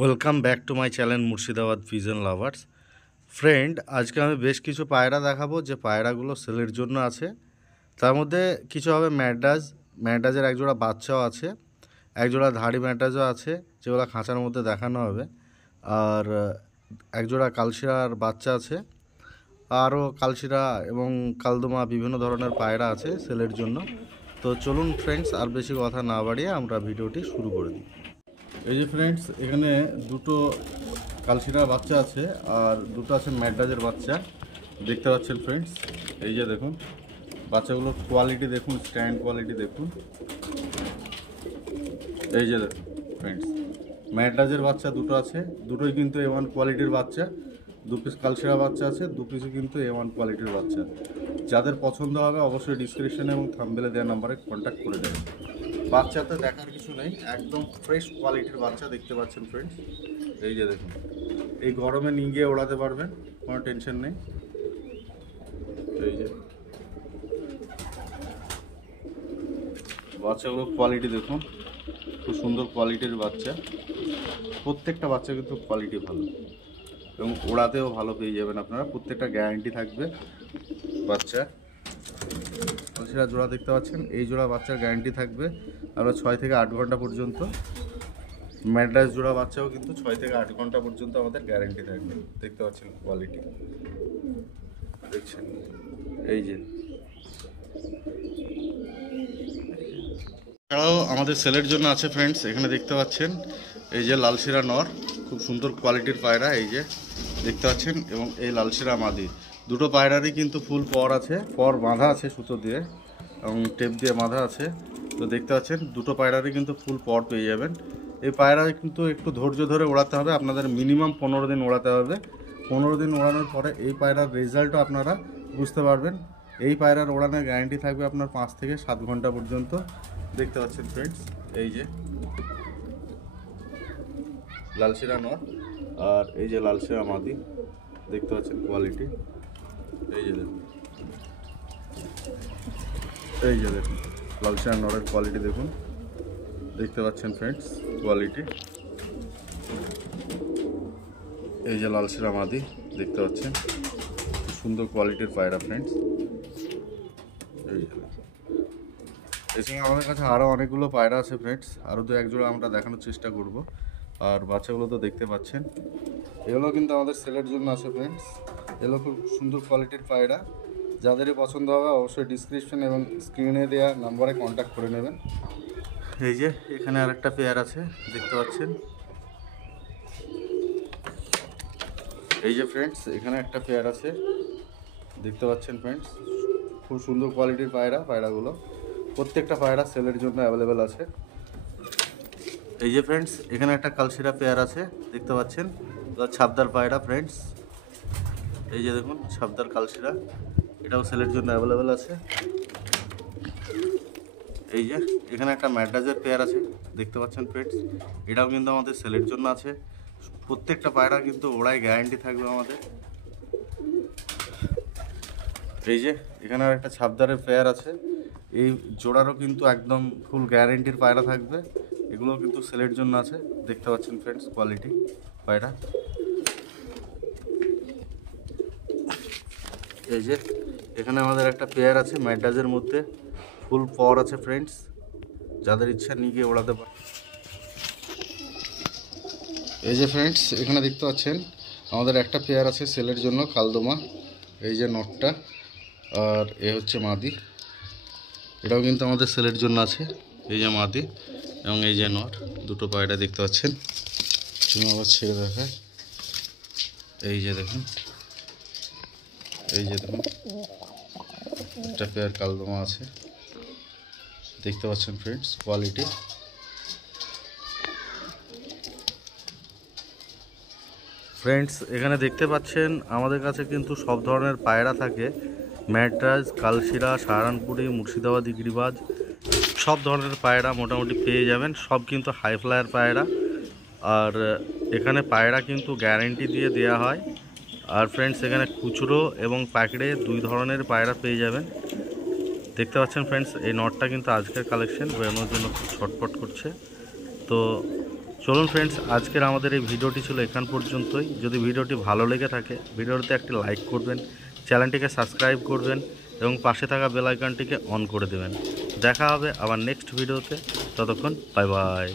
Welcome back to my channel Murshidabad vision lovers. Friend, আজকে আমি বেশ কিছু পায়রা দেখাবো যে পায়রাগুলো সেলের জন্য আছে। তার মধ্যে কিছু হবে ম্যাড্রাজের একজোড়া বাচ্চাও আছে, একজোড়া ধাড়ি ম্যাড্রাজও আছে যেগুলো খাঁচার মধ্যে দেখানো হবে, আর একজোড়া কালশিরার বাচ্চা আছে, আরও কালশিরা এবং কালদমা বিভিন্ন ধরনের পায়রা আছে সেলের জন্য। তো চলুন ফ্রেন্ডস, আর বেশি কথা না বাড়িয়ে আমরা ভিডিওটি শুরু করে দিই। এই যে ফ্রেন্ডস, এখানে দুটো কালশিরার বাচ্চা আছে আর দুটো আছে ম্যাড্রাজের বাচ্চা, দেখতে পাচ্ছেন ফ্রেন্ডস। এই যে দেখুন বাচ্চাগুলোর কোয়ালিটি দেখুন, স্ট্যান্ড কোয়ালিটি দেখুন। এই যে দেখুন ফ্রেন্ডস, ম্যাড্রাজের বাচ্চা দুটো আছে, দুটোই কিন্তু A1 কোয়ালিটির বাচ্চা। দু পিস কালশিরা বাচ্চা আছে, দু পিসই কিন্তু A1 কোয়ালিটির বাচ্চা। যাদের পছন্দ হবে অবশ্যই ডিসক্রিপশনে এবং থাম্বনেলে দেওয়া নাম্বারে কন্ট্যাক্ট করে দেবেন। বাচ্চাতে দেখার কিছু নেই, একদম ফ্রেশ কোয়ালিটির বাচ্চা দেখতে পাচ্ছেন ফ্রেন্ডস। এই যে দেখুন, এই গরমে নিয়ে গিয়ে ওড়াতে পারবেন, কোনো টেনশন নেই। এই যে বাচ্চাগুলো কোয়ালিটি দেখুন, খুব সুন্দর কোয়ালিটির বাচ্চা। প্রত্যেকটা বাচ্চা কিন্তু কোয়ালিটি ভালো এবং ওড়াতেও ভালো পেয়ে যাবেন আপনারা, প্রত্যেকটা গ্যারান্টি থাকবে। বাচ্চা সেটা জোড়া দেখতে পাচ্ছেন, এই জোড়া বাচ্চার গ্যারান্টি থাকবে আমরা 6 থেকে 8 ঘন্টা পর্যন্ত। ম্যাড্রাস জোড়া বাচ্চাও কিন্তু 6 থেকে 8 ঘন্টা পর্যন্ত আমাদের গ্যারান্টি থাকবে। দেখতে পাচ্ছেন কোয়ালিটি, দেখছেন। এই যে এছাড়াও আমাদের সেলের জন্য আছে ফ্রেন্ডস, এখানে দেখতে পাচ্ছেন এই যে লালশিরা নর, খুব সুন্দর কোয়ালিটির পায়রা, এই যে দেখতে পাচ্ছেন। এবং এই লালশিরা মাদি, দুটো পায়রারই কিন্তু ফুল পর আছে, পর বাঁধা আছে সুতো দিয়ে এবং টেপ দিয়ে বাঁধা আছে। তো দেখতে পাচ্ছেন দুটো পায়রারই কিন্তু ফুল পর পেয়ে যাবেন। এই পায়রা কিন্তু একটু ধৈর্য ধরে ওড়াতে হবে আপনাদের, মিনিমাম 15 দিন ওড়াতে হবে। 15 দিন ওড়ানোর পরে এই পায়রার রেজাল্টও আপনারা বুঝতে পারবেন। এই পায়রার ওড়ানোর গ্যারান্টি থাকবে আপনার 5 থেকে 7 ঘন্টা পর্যন্ত। দেখতে পাচ্ছেন ফ্রেন্ডস, এই যে লালশিরা নর আর এই যে লালশিরা মাদি, দেখতে পাচ্ছেন কোয়ালিটি। এই যে দেখুন, এই যে দেখুন লালশিরা নরের কোয়ালিটি দেখুন, দেখতে পাচ্ছেন ফ্রেন্ডস কোয়ালিটি। এই যে লালশিরা মাদি, দেখতে পাচ্ছেন খুব সুন্দর কোয়ালিটির পায়রা ফ্রেন্ডস। এই যে এছাড়া আমাদের কাছে আরও অনেকগুলো পায়রা আছে ফ্রেন্ডস, আরও দু এক জোড়া আমরা দেখানোর চেষ্টা করব। আর বাচ্চাগুলো তো দেখতে পাচ্ছেন, এগুলো কিন্তু আমাদের সেলের জন্য আছে ফ্রেন্ডস। এগুলো খুব সুন্দর কোয়ালিটির পায়রা, যাদেরই পছন্দ হবে অবশ্যই ডিসক্রিপশন এবং স্ক্রিনে দেওয়া নাম্বারে কন্ট্যাক্ট করে নেবেন। এই যে এখানে আরেকটা পেয়ার আছে, দেখতে পাচ্ছেন। এই যে ফ্রেন্ডস, এখানে একটা পেয়ার আছে, দেখতে পাচ্ছেন ফ্রেন্ডস। খুব সুন্দর কোয়ালিটির পায়রাগুলো প্রত্যেকটা পায়রা সেলের জন্য অ্যাভেলেবেল আছে। এই যে ফ্রেন্ডস, এখানে একটা কালশিরা পেয়ার আছে, দেখতে পাচ্ছেন। ছাপদার পায়রা ফ্রেন্ডস, এই যে দেখুন ছাপদার কালশিরা, এটাও সেলের জন্য অ্যাভেলেবেল আছে। এই যে এখানে একটা ম্যাড্রাজের পেয়ার আছে, দেখতে পাচ্ছেন ফ্রেন্ডস, এটাও কিন্তু আমাদের সেলের জন্য আছে। প্রত্যেকটা পায়রা কিন্তু ওড়াই গ্যারান্টি থাকবে আমাদের। এই যে এখানে আর একটা ছাপদারের পেয়ার আছে, এই জোড়ারও কিন্তু একদম ফুল গ্যারান্টির পায়রা থাকবে। এগুলো কিন্তু সেলের জন্য আছে, দেখতে পাচ্ছেন ফ্রেন্ডস কোয়ালিটি পায়রা। এই যে এখানে আমাদের একটা পেয়ার আছে ম্যাড্রাজের মধ্যে, ফুল পর আছে ফ্রেন্ডস, যাদের ইচ্ছা নিয়ে গিয়ে ওড়াতে পারে। এই যে ফ্রেন্ডস, এখানে দেখতে পাচ্ছেন আমাদের একটা পেয়ার আছে সেলের জন্য কালদমা, এই যে নটটা আর এ হচ্ছে মাদি, এটাও কিন্তু আমাদের সেলের জন্য আছে। এই যে মাদি এবং এই যে নট, দুটো পায়রা দেখতে পাচ্ছেন। তুমি আবার ছেড়ে দেখায়, এই যে দেখুন, এই যে দেখুন একটা পেয়ার কালদমা আছে, দেখতে পাচ্ছেন ফ্রেন্ডস কোয়ালিটি। ফ্রেন্ডস, এখানে দেখতে পাচ্ছেন আমাদের কাছে কিন্তু সব ধরনের পায়রা থাকে, ম্যাড্রাস, কালশিরা, সাহারানপুরি, মুর্শিদাবাদি গিরিবাজ, সব ধরনের পায়রা মোটামুটি পেয়ে যাবেন। সব কিন্তু হাই ফ্লায়ার পায়রা, আর এখানে পায়রা কিন্তু গ্যারেন্টি দিয়ে দেয়া হয়। আর ফ্রেন্ডস, এখানে খুচরো এবং প্যাকেটে দুই ধরনের পায়রা পেয়ে যাবেন। দেখতে পাচ্ছেন ফ্রেন্ডস, এই নটটা কিন্তু আজকের কালেকশন, বেরোনোর জন্য খুব ছটফট করছে। তো চলুন ফ্রেন্ডস, আজকের আমাদের এই ভিডিওটি ছিল এখান পর্যন্তই। যদি ভিডিওটি ভালো লেগে থাকে ভিডিওতে একটি লাইক করবেন, চ্যানেলটিকে সাবস্ক্রাইব করবেন এবং পাশে থাকা বেল আইকনটিকে অন করে দেবেন। দেখা হবে আবার নেক্সট ভিডিওতে। ততক্ষণ বাই বাই।